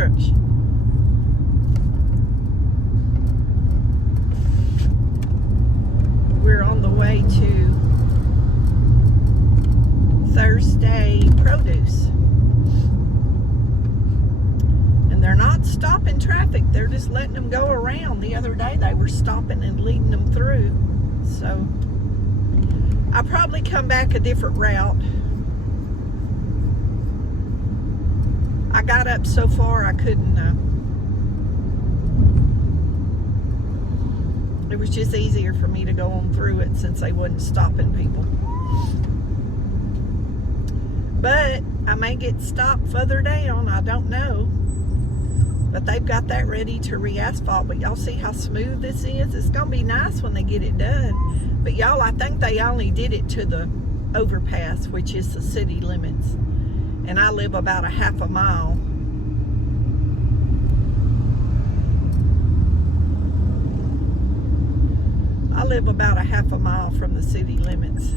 construction. We're on the way to Thursday produce. And they're not stopping traffic. They're just letting them go around. The other day they were stopping and leading them through. So I'll probably come back a different route. I got up so far I couldn't. It was just easier for me to go on through it since they wasn't stopping people. But I may get stopped further down. I don't know. But they've got that ready to re-asphalt. But y'all see how smooth this is? It's going to be nice when they get it done. But y'all, I think they only did it to the overpass, which is the city limits. And I live about a half a mile. I live about a half a mile from the city limits.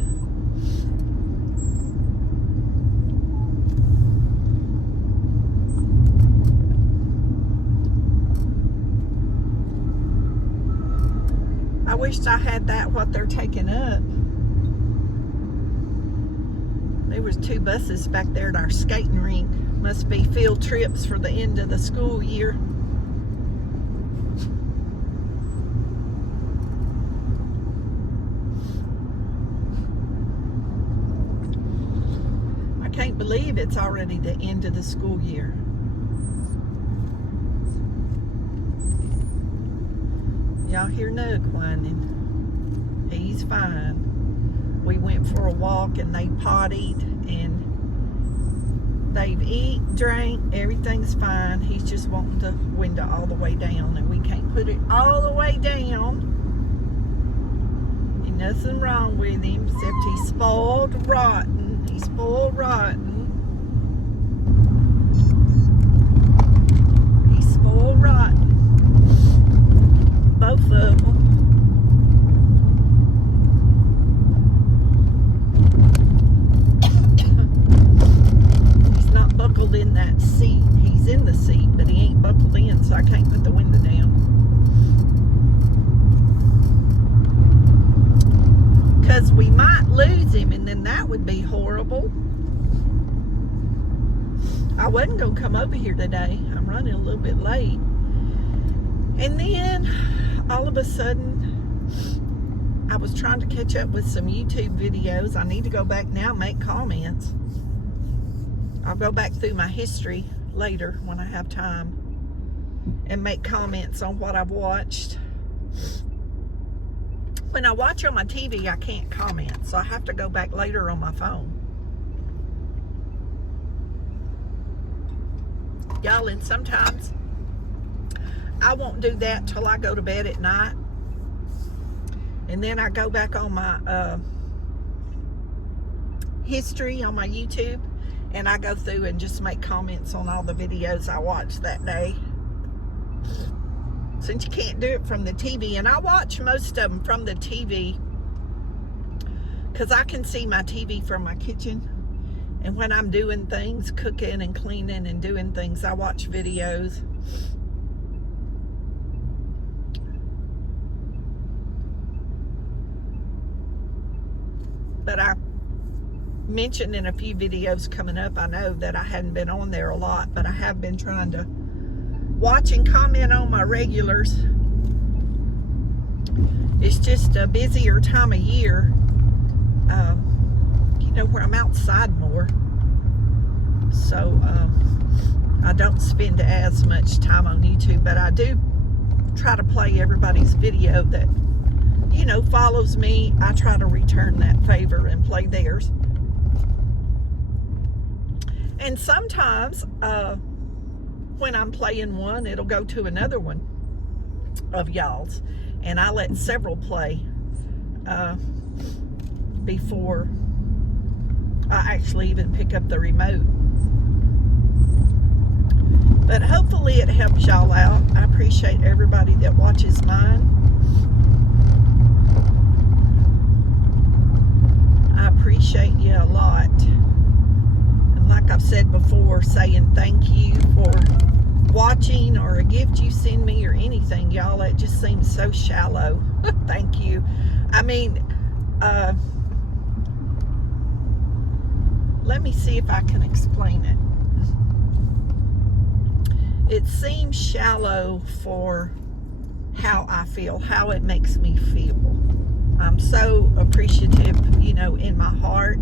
I wished I had that, what they're taking up. There was 2 buses back there at our skating rink. Must be field trips for the end of the school year. I can't believe it's already the end of the school year. Y'all hear Nug whining. He's fine. We went for a walk and they pottied and they've eat, drank, everything's fine. He's just wanting the window all the way down and we can't put it all the way down. Ain't nothing wrong with him except he's spoiled rotten. He's spoiled rotten. He's spoiled rotten. Both of them. He's not buckled in that seat. He's in the seat, but he ain't buckled in, so I can't put the window down. Because we might lose him, and then that would be horrible. I wasn't going to come over here today. I'm running a little bit late. And then all of a sudden, I was trying to catch up with some YouTube videos. I need to go back now and make comments. I'll go back through my history later when I have time and make comments on what I've watched. When I watch on my TV, I can't comment, so I have to go back later on my phone. Y'all, and sometimes I won't do that till I go to bed at night. And then I go back on my history on my YouTube and I go through and just make comments on all the videos I watched that day. Since you can't do it from the TV, and I watch most of them from the TV because I can see my TV from my kitchen. And when I'm doing things, cooking and cleaning and doing things, I watch videos. But I mentioned in a few videos coming up, I know that I hadn't been on there a lot, but I have been trying to watch and comment on my regulars. It's just a busier time of year, you know, where I'm outside more. So I don't spend as much time on YouTube, but I do try to play everybody's video that, you know, follows me. I try to return that favor and play theirs. And sometimes when I'm playing one, it'll go to another one of y'all's, and I let several play before I actually even pick up the remote. But hopefully it helps y'all out. I appreciate everybody that watches mine. I appreciate you a lot. And like I've said before, saying thank you for watching or a gift you send me or anything, y'all. It just seems so shallow. Thank you. I mean, let me see if I can explain it. It seems shallow for how I feel, how it makes me feel. I'm so appreciative, you know, in my heart.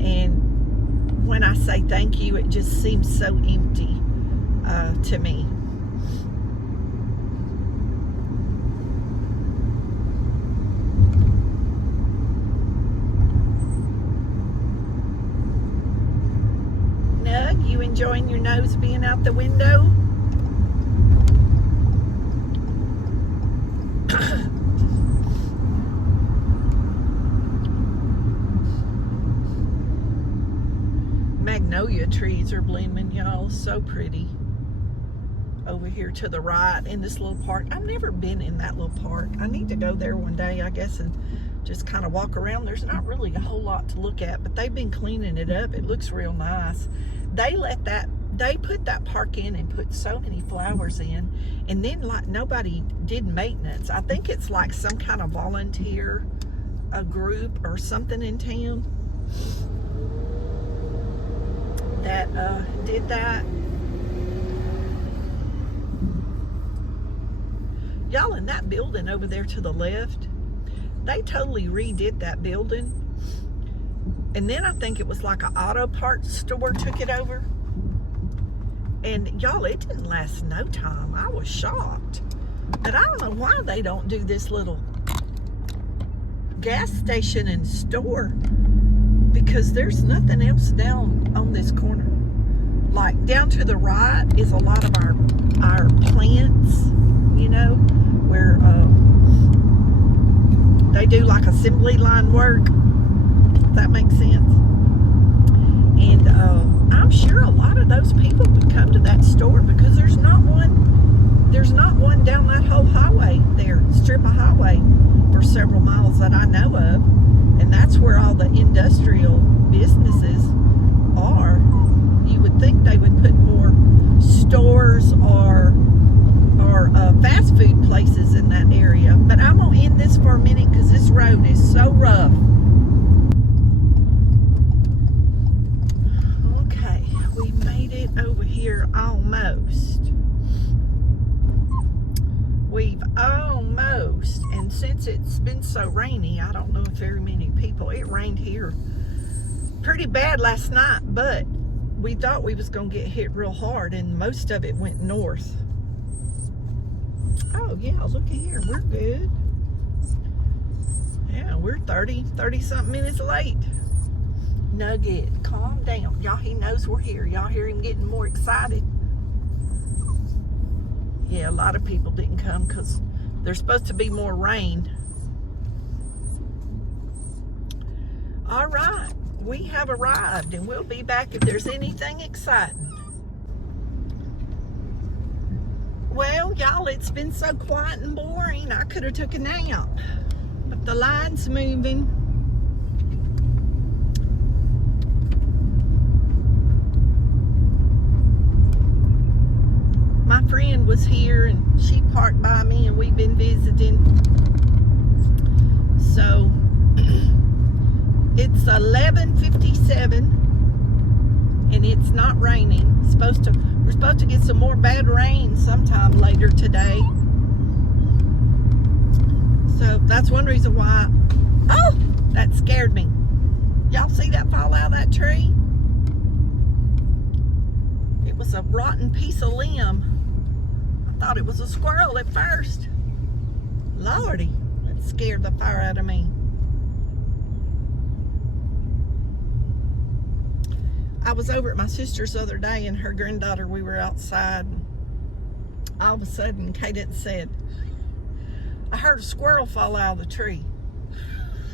And when I say thank you, it just seems so empty to me. Nug, you enjoying your nose being out the window? Magnolia trees are blooming, y'all. So pretty. Over here to the right in this little park. I've never been in that little park. I need to go there one day, I guess, and just kind of walk around. There's not really a whole lot to look at, but they've been cleaning it up. It looks real nice. They put that park in and put so many flowers in, and then like nobody did maintenance. I think it's like some kind of volunteer group or something in town that did that. Y'all, in that building over there to the left, they totally redid that building. And then I think it was like an auto parts store took it over. And y'all, it didn't last no time. I was shocked. But I don't know why they don't do this little gas station and store, because there's nothing else down on this corner. Like down to the right is a lot of our plants, you know, where they do like assembly line work. If that makes sense. And I'm sure a lot of those people would come to that store, because there's not one down that whole highway there, strip of highway for several miles that I know of. And that's where all the industrial businesses are. You would think they would put more stores or fast food places in that area. But I'm gonna end this for a minute because this road is so rough. Okay, we made it over here almost. We've almost, and since it's been so rainy, I don't know if very many people, it rained here pretty bad last night, but we thought we was gonna get hit real hard, and most of it went north. Oh yeah, look at here, we're good. Yeah, we're 30 something minutes late. Nugget, calm down. Y'all, he knows we're here. Y'all hear him getting more excited? Yeah, a lot of people didn't come because there's supposed to be more rain. All right, we have arrived, and we'll be back if there's anything exciting. Well, y'all, it's been so quiet and boring. I could have took a nap, but the line's moving. My friend was here, and she parked by me, and we've been visiting. So it's 11:57, and it's not raining. We're supposed to get some more bad rain sometime later today. So that's one reason why. Oh, that scared me. Y'all see that fall out of that tree? It was a rotten piece of limb. I thought it was a squirrel at first. Lordy, that scared the fire out of me. I was over at my sister's the other day, and her granddaughter, we were outside, and all of a sudden Cadence said, "I heard a squirrel fall out of the tree."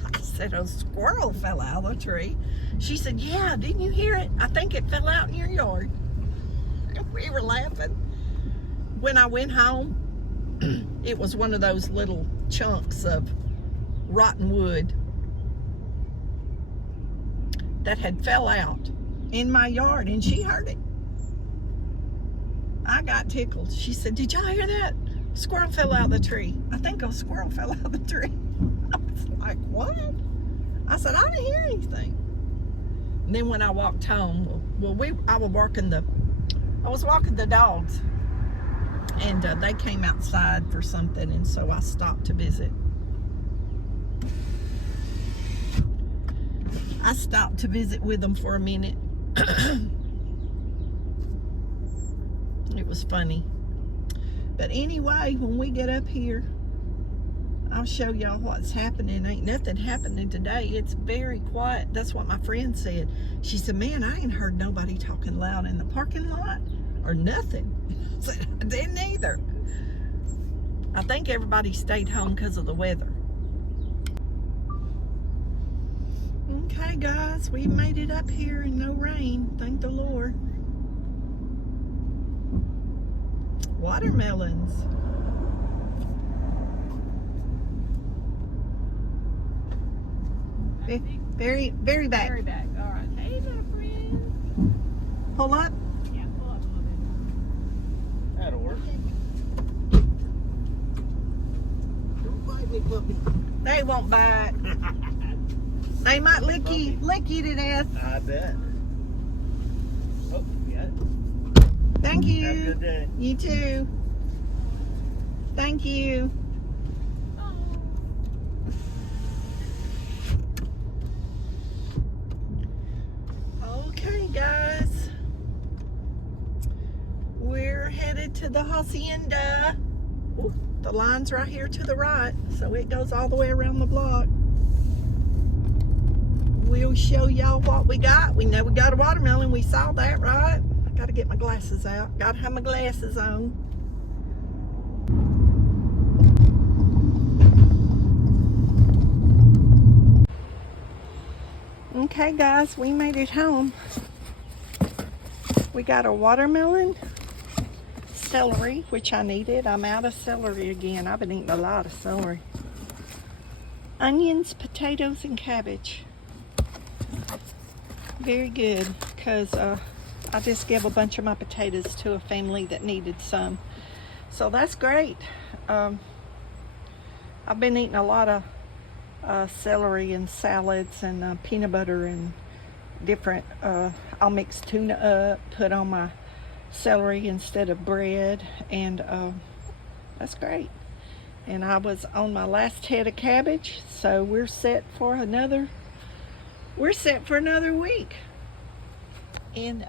I said, "A squirrel fell out of the tree?" She said, "Yeah, didn't you hear it? I think it fell out in your yard." We were laughing. When I went home, it was one of those little chunks of rotten wood that had fell out in my yard, and she heard it. I got tickled. She said, did y'all hear that? Squirrel fell out of the tree. I think a squirrel fell out of the tree. I was like, what? I said, I didn't hear anything. And then when I walked home, I was walking the dogs, and they came outside for something, and so I stopped to visit. I stopped to visit with them for a minute. It was funny. But anyway, when we get up here, I'll show y'all what's happening. Ain't nothing happening today. It's very quiet. That's what my friend said. She said, man, I ain't heard nobody talking loud in the parking lot or nothing. I said, I didn't either. I think everybody stayed home because of the weather. Okay, guys, we made it up here in no rain. Thank the Lord. Watermelons. Very, very back. Very back. All right. Hey, little friend. Pull up. Yeah, pull up a little bit. That'll work. Don't bite me, puppy. They won't bite. They might lick you to death. I bet. Oh, you got it. Thank you. Have a good day. You too. Thank you. Okay, guys. We're headed to the hacienda. Ooh, the line's right here to the right, so it goes all the way around the block. We'll show y'all what we got. We know we got a watermelon. We saw that, right? I gotta get my glasses out. Gotta have my glasses on. Okay, guys, we made it home. We got a watermelon, celery, which I needed. I'm out of celery again. I've been eating a lot of celery. Onions, potatoes, and cabbage. Very good, because I just gave a bunch of my potatoes to a family that needed some. So that's great. I've been eating a lot of celery and salads and peanut butter and different. I'll mix tuna up, put on my celery instead of bread, and that's great. And I was on my last head of cabbage, so we're set for another week. And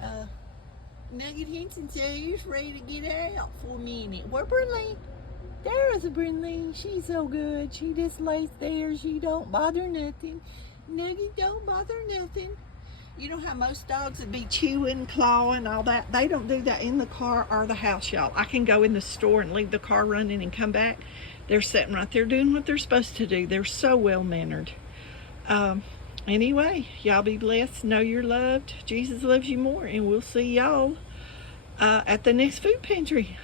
Nugget Henson says he's ready to get out for a minute. Where Brinley? There's a Brinley. She's so good. She just lays there. She don't bother nothing. Nugget don't bother nothing. You know how most dogs would be chewing, clawing, all that? They don't do that in the car or the house, y'all. I can go in the store and leave the car running and come back. They're sitting right there doing what they're supposed to do. They're so well-mannered. Anyway, y'all be blessed. Know you're loved. Jesus loves you more. And we'll see y'all at the next food pantry.